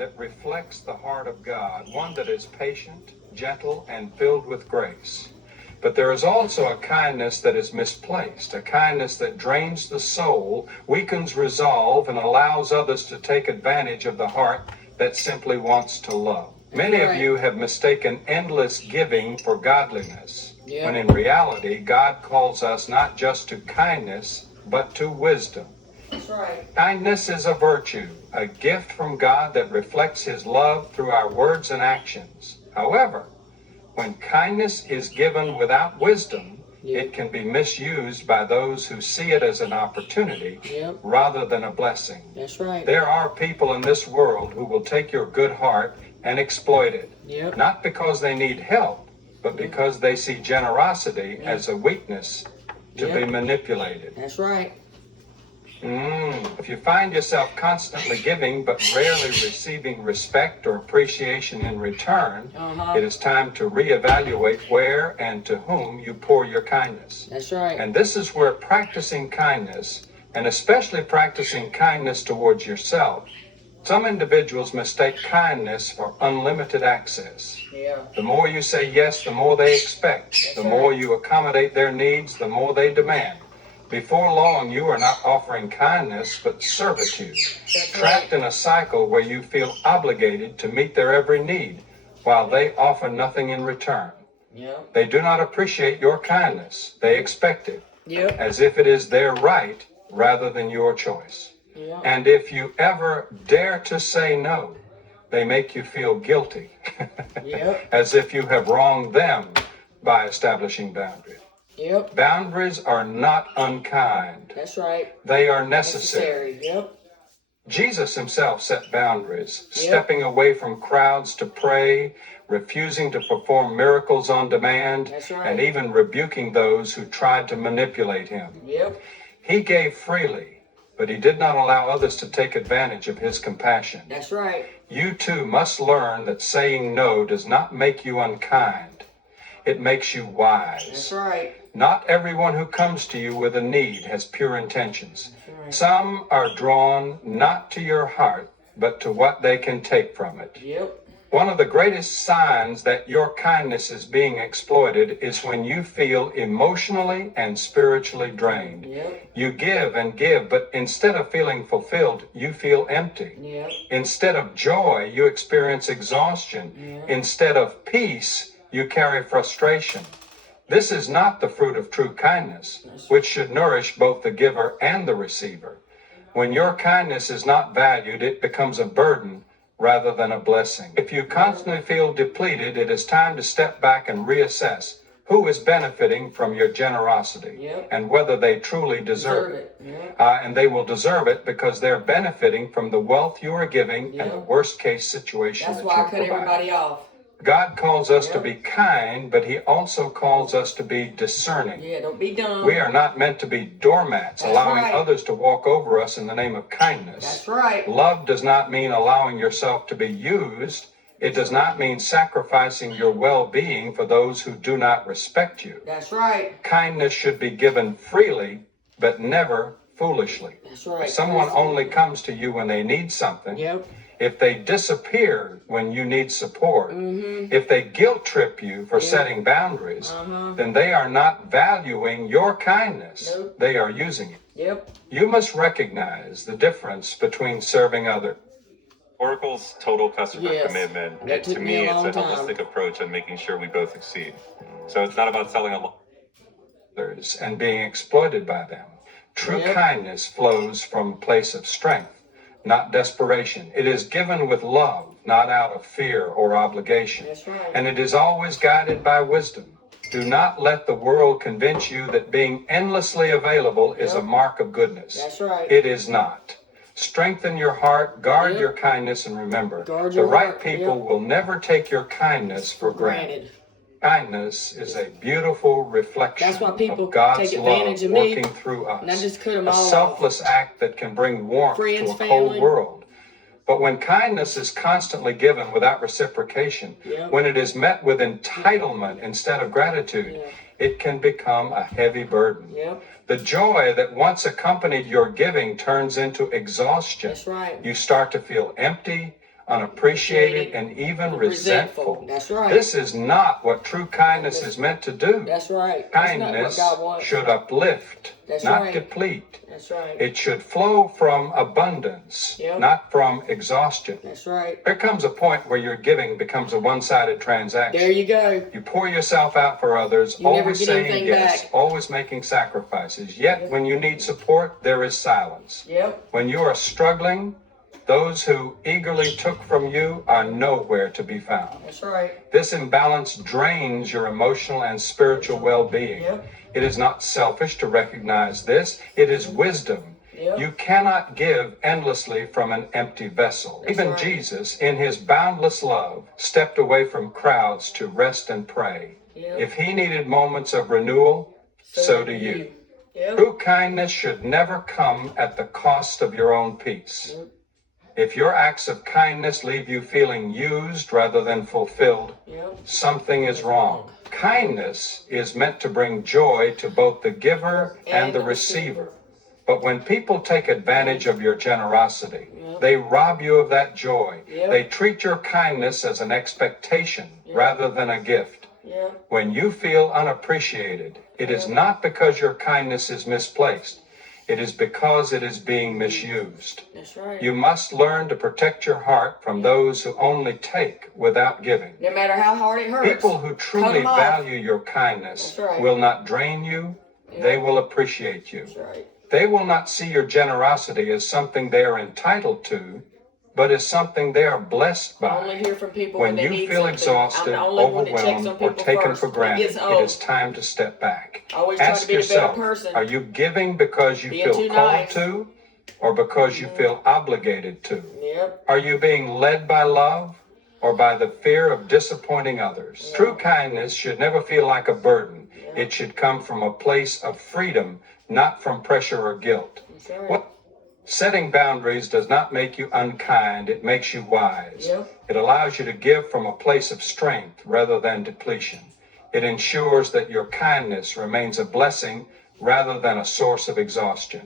that reflects the heart of God, one that is patient, gentle, and filled with grace. But there is also a kindness that is misplaced, a kindness that drains the soul, weakens resolve, and allows others to take advantage of the heart that simply wants to love. Many of you have mistaken endless giving for godliness, when in reality, God calls us not just to kindness, but to wisdom. That's right. Kindness is a virtue, a gift from God that reflects His love through our words and actions. However, when kindness is given without wisdom, it can be misused by those who see it as an opportunity rather than a blessing. That's right. There are people in this world who will take your good heart and exploit it, not because they need help, but because they see generosity as a weakness to be manipulated. That's right. If you find yourself constantly giving but rarely receiving respect or appreciation in return, it is time to reevaluate where and to whom you pour your kindness. That's right. And this is where practicing kindness, and especially practicing kindness towards yourself, some individuals mistake kindness for unlimited access. The more you say yes, the more they expect. The more you accommodate their needs, the more they demand. Before long, you are not offering kindness, but servitude, trapped in a cycle where you feel obligated to meet their every need, while they offer nothing in return. They do not appreciate your kindness. They expect it, as if it is their right rather than your choice. And if you ever dare to say no, they make you feel guilty, as if you have wronged them by establishing boundaries. Boundaries are not unkind. That's right. They are necessary. Jesus himself set boundaries, stepping away from crowds to pray, refusing to perform miracles on demand, and even rebuking those who tried to manipulate him. He gave freely, but he did not allow others to take advantage of his compassion. That's right. You too must learn that saying no does not make you unkind. It makes you wise. That's right. Not everyone who comes to you with a need has pure intentions. Some are drawn not to your heart, but to what they can take from it. One of the greatest signs that your kindness is being exploited is when you feel emotionally and spiritually drained. You give and give, but instead of feeling fulfilled, you feel empty. Instead of joy, you experience exhaustion. Instead of peace, you carry frustration. This is not the fruit of true kindness, which should nourish both the giver and the receiver. When your kindness is not valued, it becomes a burden rather than a blessing. If you constantly feel depleted, it is time to step back and reassess who is benefiting from your generosity and whether they truly deserve it. And they will deserve it because they're benefiting from the wealth you are giving and the worst case situation That's that why you're I cut everybody off. God calls us to be kind, but he also calls us to be discerning. Don't be dumb. We are not meant to be doormats, allowing others to walk over us in the name of kindness. That's right. Love does not mean allowing yourself to be used. It does not mean sacrificing your well-being for those who do not respect you. That's right. Kindness should be given freely, but never foolishly. That's right. If someone only comes to you when they need something, if they disappear when you need support, if they guilt trip you for setting boundaries, then they are not valuing your kindness. They are using it. You must recognize the difference between serving others. Oracle's total customer commitment, to me, it's a time. holistic approach on making sure we both succeed. So it's not about selling others and being exploited by them. True kindness flows from a place of strength, not desperation. It is given with love, not out of fear or obligation. And it is always guided by wisdom. Do not let the world convince you that being endlessly available is a mark of goodness. That's right. It is not. Strengthen your heart, guard your kindness, and remember, the right people will never take your kindness for granted. Kindness is a beautiful reflection of God's love working through us. And I just cut them a all selfless act that can bring warmth to a cold world. But when kindness is constantly given without reciprocation, when it is met with entitlement instead of gratitude, it can become a heavy burden. The joy that once accompanied your giving turns into exhaustion. That's right. You start to feel empty, unappreciated, and even resentful. That's right. This is not what true kindness is meant to do. That's right. That's not what Kindness God wants. should uplift, That's not right. deplete. That's right. It should flow from abundance, Yep. not from exhaustion. That's right. There comes a point where your giving becomes a one-sided transaction. There you go. You pour yourself out for others, You never always get saying anything yes, back. always making sacrifices. Yet when you need support, there is silence. Yep. When you are struggling, those who eagerly took from you are nowhere to be found. That's right. This imbalance drains your emotional and spiritual well-being. Yep. It is not selfish to recognize this. It is wisdom. Yep. You cannot give endlessly from an empty vessel. That's Even right. Jesus, in his boundless love, stepped away from crowds to rest and pray. Yep. If he needed moments of renewal, so do you. Yep. True kindness should never come at the cost of your own peace. Yep. If your acts of kindness leave you feeling used rather than fulfilled, Yep. something is wrong. Kindness is meant to bring joy to both the giver and the receiver. But when people take advantage of your generosity, they rob you of that joy. Yep. They treat your kindness as an expectation rather than a gift. Yep. When you feel unappreciated, it is not because your kindness is misplaced. It is because it is being misused. That's right. You must learn to protect your heart from those who only take without giving. No matter how hard it hurts. People who truly them off. value your kindness That's right. will not drain you. They will appreciate you. That's right. They will not see your generosity as something they are entitled to, but as something they are blessed I by. only hear from people When they you need feel something. exhausted, I'm the only one that checks overwhelmed, on or people taken first. for granted, It gets it old. is time to step back. I always try Ask to be a better yourself, person. are you giving because you Being feel too called nice. to, or because you feel obligated to? Yep. Are you being led by love or by the fear of disappointing others? True kindness should never feel like a burden. It should come from a place of freedom, not from pressure or guilt. That's right. Setting boundaries does not make you unkind, it makes you wise. Yep. It allows you to give from a place of strength rather than depletion. It ensures that your kindness remains a blessing rather than a source of exhaustion.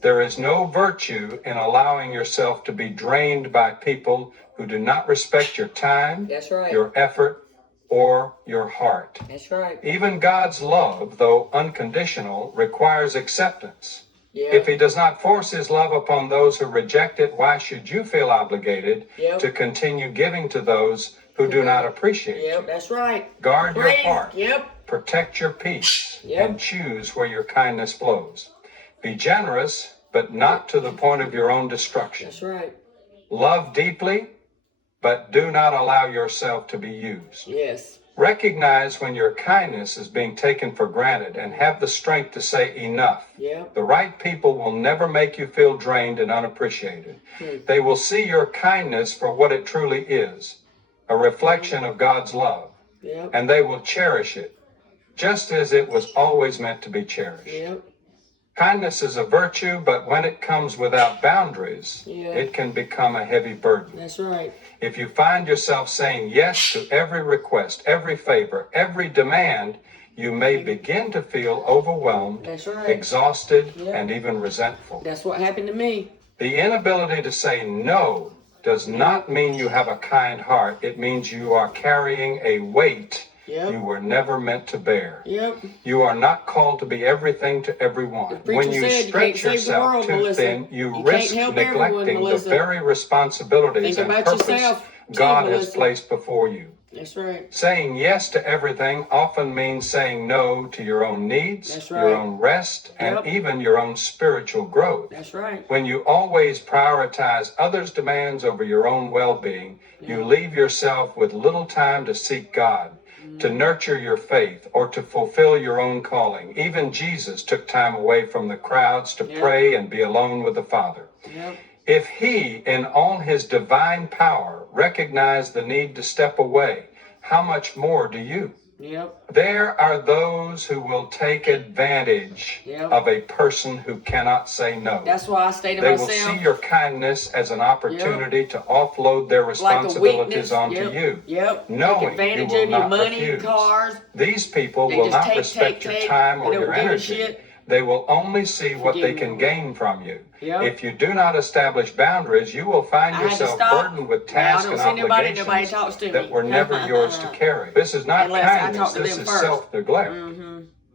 There is no virtue in allowing yourself to be drained by people who do not respect your time, That's right. your effort, or your heart. That's right. Even God's love, though unconditional, requires acceptance. Yeah. If he does not force his love upon those who reject it, why should you feel obligated Yep. to continue giving to those who do not appreciate Yep. you? That's right. Guard your Praise. heart. Yep. Protect your peace. Yep. And choose where your kindness flows. Be generous, but not to the point of your own destruction. That's right. Love deeply, but do not allow yourself to be used. Yes. Recognize when your kindness is being taken for granted and have the strength to say enough. Yep. The right people will never make you feel drained and unappreciated. They will see your kindness for what it truly is, a reflection of God's love, Yep. and they will cherish it, just as it was always meant to be cherished. Yep. Kindness is a virtue, but when it comes without boundaries, Yeah. it can become a heavy burden. That's right. If you find yourself saying yes to every request, every favor, every demand, you may begin to feel overwhelmed, That's right. exhausted, Yeah. and even resentful. That's what happened to me. The inability to say no does not mean you have a kind heart. It means you are carrying a weight Yep. you were never meant to bear. Yep. You are not called to be everything to everyone. The preacher When you said you stretch can't save the yourself world, too Melissa. thin, you You risk can't help everyone, neglecting the Melissa. very responsibilities Think and about purpose yourself, too, God has Melissa. placed before you. That's right. Saying yes to everything often means saying no to your own needs, That's your right. own rest, and Yep. even your own spiritual growth. That's right. When you always prioritize others' demands over your own well-being, you leave yourself with little time to seek God, to nurture your faith, or to fulfill your own calling. Even Jesus took time away from the crowds to Yep. pray and be alone with the Father. Yep. If he, in all his divine power, recognized the need to step away, how much more do you? Yep. There are those who will take advantage Yep. of a person who cannot say no. That's why I stay to They will myself. see your kindness as an opportunity to offload their Like a responsibilities weakness. onto Yep. you. Yep. Knowing Take advantage you of will your not money, refuse. cars. These people They will just not take, respect your take. time They or don't your give a energy. shit. They will only see what they can gain from you. Yep. If you do not establish boundaries, you will find I had to yourself stop. burdened with Now, I tasks don't and see nobody talks obligations to that me. were never yours to carry. This is not Unless I kindness, talk to this them is first. self-neglect.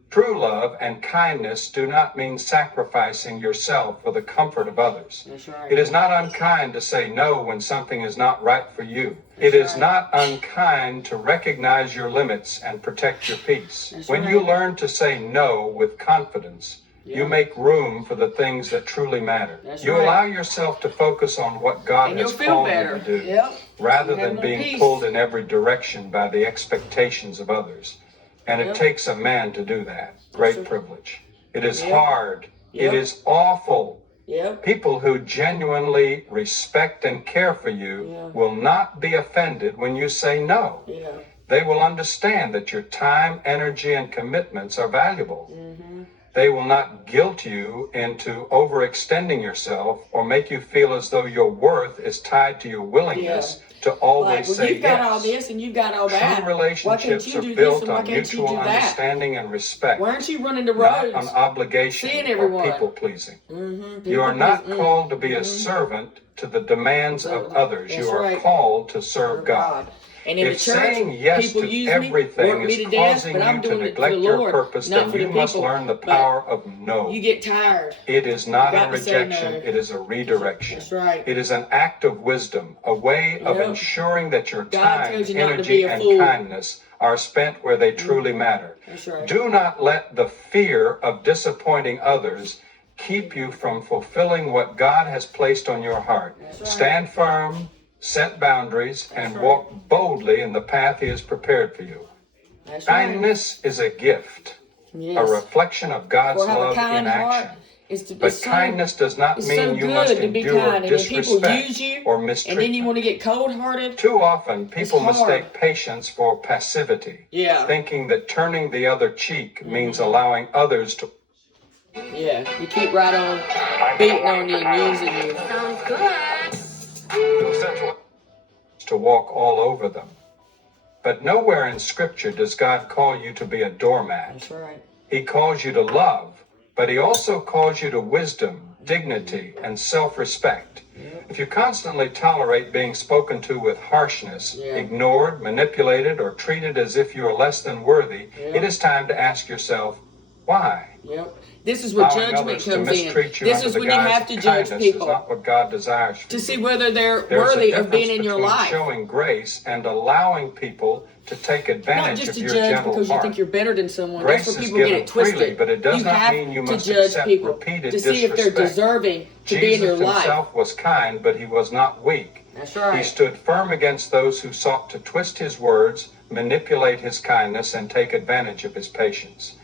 True love and kindness do not mean sacrificing yourself for the comfort of others. That's right. It is not unkind to say no when something is not right for you. It is not unkind to recognize your limits and protect your peace. When you learn to say no with confidence, you make room for the things that truly matter. You allow yourself to focus on what God And has you'll feel called better. you to do, Yep. rather You have than more being peace. pulled in every direction by the expectations of others. And it takes a man to do that. Great privilege. It is hard. It is awful. Yep. People who genuinely respect and care for you will not be offended when you say no. Yeah. They will understand that your time, energy, and commitments are valuable. They will not guilt you into overextending yourself or make you feel as though your worth is tied to your willingness to always say you've got all yes. this and you've got all that. True relationships you are do this built and why on can't you mutual do that? understanding and respect, Why aren't you running the not roads? on obligation seeing or everyone? people pleasing. You are not called to be a servant to the demands of others. That's You are right. called to serve God. And in If the church, saying yes people to use everything me, work me is to death, causing but I'm you to doing it for neglect the your Lord, purpose, not then for you the must people. learn the But power of no. you get tired. It is not You a got to say rejection, no. it is a redirection. That's right. It is an act of wisdom, a way of Yep. ensuring that your God time, tells you not to energy, be a and fool. kindness are spent where they truly matter. That's right. Do not let the fear of disappointing others keep you from fulfilling what God has placed on your heart. right. Stand firm, set boundaries, and walk boldly in the path He has prepared for you. That's right. Kindness is a gift, Yes. a reflection of God's Or have a love kind in heart. action. It's But kindness does not it's mean so you good must to be endure kind, and then people disrespect use you, or and mistreatment. then you want to get cold-hearted. Too often, people hard. mistake patience for passivity, Yeah. thinking that turning the other cheek means allowing others to Yeah, you keep right on beating on you and using you. Sounds good. to walk all over them. But nowhere in Scripture does God call you to be a doormat. That's right. He calls you to love, but He also calls you to wisdom, dignity, and self-respect. If you constantly tolerate being spoken to with harshness, ignored, manipulated, or treated as if you are less than worthy, it is time to ask yourself, why? Yep. This is where Allowing judgment others to comes in. mistreat you This under is the when you guise have of to judge kindness is people not what God desires for to you. see whether they're There's worthy a of being difference in your between life. showing grace and allowing people to take Not advantage just of to your judge gentle because you heart. think you're better than someone. Grace That's where is people get given it twisted. freely, but it does you not have mean you to must judge accept people repeated to see if they're disrespect. deserving to be in Jesus your life. Himself was kind, but He was not weak. That's right. He stood firm against those who sought to twist His words, manipulate His kindness, and take advantage of His patience.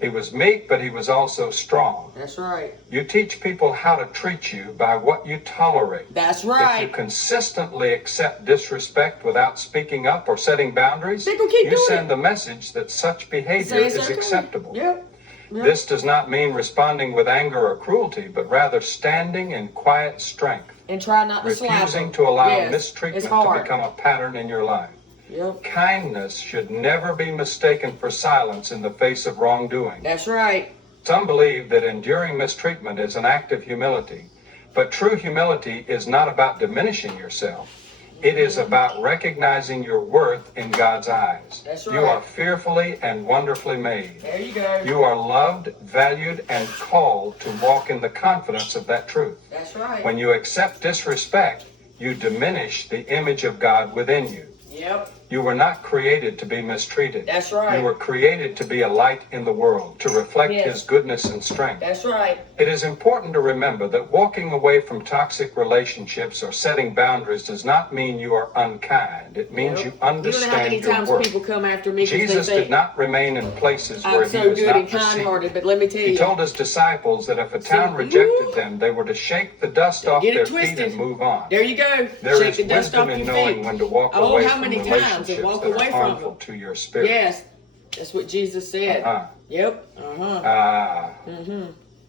He was meek, but He was also strong. That's right. You teach people how to treat you by what you tolerate. That's If you right. consistently accept disrespect without speaking up or setting boundaries, They gonna keep you doing send it. the message that such behavior Say it's is okay. acceptable. Yep. Yep. This does not mean responding with anger or cruelty, but rather standing in quiet strength, And try not to slap refusing them. to allow Yes, mistreatment it's to hard. become a pattern in your life. Yep. Kindness should never be mistaken for silence in the face of wrongdoing. That's right. Some believe that enduring mistreatment is an act of humility, but true humility is not about diminishing yourself. It is about recognizing your worth in God's eyes. That's You right. are fearfully and wonderfully made. There you go. You are loved, valued, and called to walk in the confidence of that truth. That's right. When you accept disrespect, you diminish the image of God within you. Yep. You were not created to be mistreated. That's right. You were created to be a light in the world, to reflect Yes. His goodness and strength. That's right. It is important to remember that walking away from toxic relationships or setting boundaries does not mean you are unkind. It means Yep. you You don't know how understand many your times worth. people come after me because Jesus they think did not remain in places where I'm He so was good not and kind-hearted, received. but let me tell He you, told His disciples that if a town rejected them, they were to shake the dust off get their it feet twisted. and move on. There you go. There Shake is the dust wisdom off in your knowing feet. when to walk Oh, away how from many times relationships and walk that away are from harmful them. to your spirit. Yes, that's what Jesus said. Uh-huh. Yep. Uh-huh.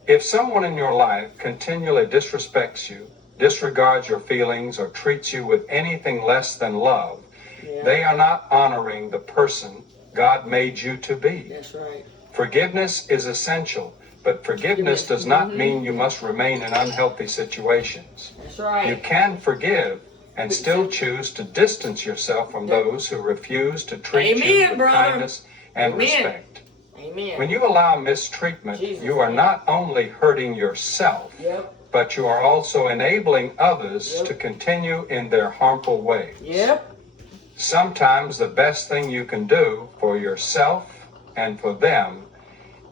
If someone in your life continually disrespects you, disregards your feelings, or treats you with anything less than love, Yeah. they are not honoring the person God made you to be. That's right. Forgiveness is essential, But forgiveness does not mean you must remain in unhealthy situations. That's right. You can forgive and still choose to distance yourself from those who refuse to treat you with kindness and respect. Amen. When you allow mistreatment, you are not only hurting yourself, but you are also enabling others to continue in their harmful ways. Sometimes the best thing you can do for yourself and for them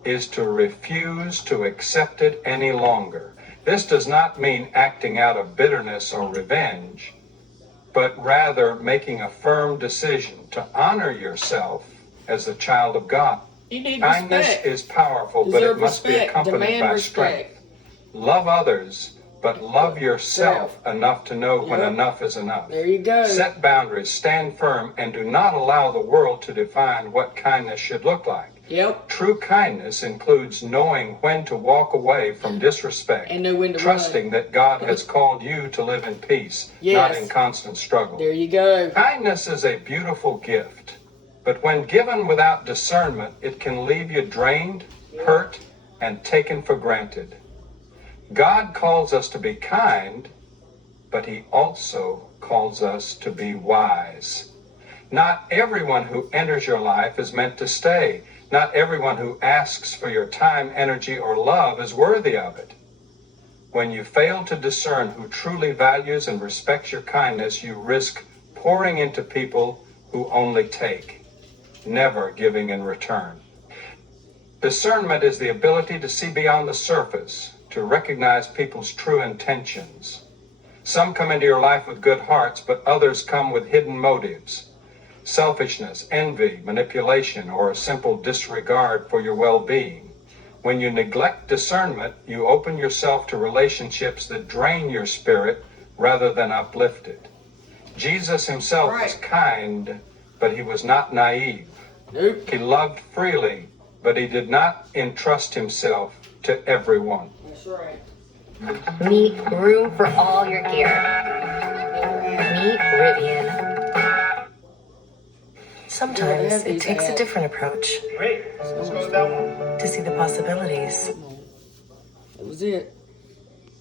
is to refuse to accept it any longer. This does not mean acting out of bitterness or revenge, but rather making a firm decision to honor yourself as a child of God. Kindness is powerful, but it must be accompanied by strength. Love others, but love yourself enough to know when enough is enough. There you go. Set boundaries, stand firm, and do not allow the world to define what kindness should look like. True kindness includes knowing when to walk away from disrespect and know when to trusting that God has called you to live in peace, not in constant struggle. There you go. Kindness is a beautiful gift, but when given without discernment, it can leave you drained, hurt, and taken for granted. God calls us to be kind, but he also calls us to be wise. Not everyone who enters your life is meant to stay. Not everyone who asks for your time, energy, or love is worthy of it. When you fail to discern who truly values and respects your kindness, you risk pouring into people who only take, never giving in return. Discernment is the ability to see beyond the surface, to recognize people's true intentions. Some come into your life with good hearts, but others come with hidden motives. Selfishness, envy, manipulation, or a simple disregard for your well-being. When you neglect discernment, you open yourself to relationships that drain your spirit rather than uplift it. Jesus himself was kind, but he was not naive. He loved freely, but he did not entrust himself to everyone. That's right. Meet room for all your gear. Meet Rivian. Sometimes it takes a different approach. Wait, let's go with that one. To see the possibilities. That was it.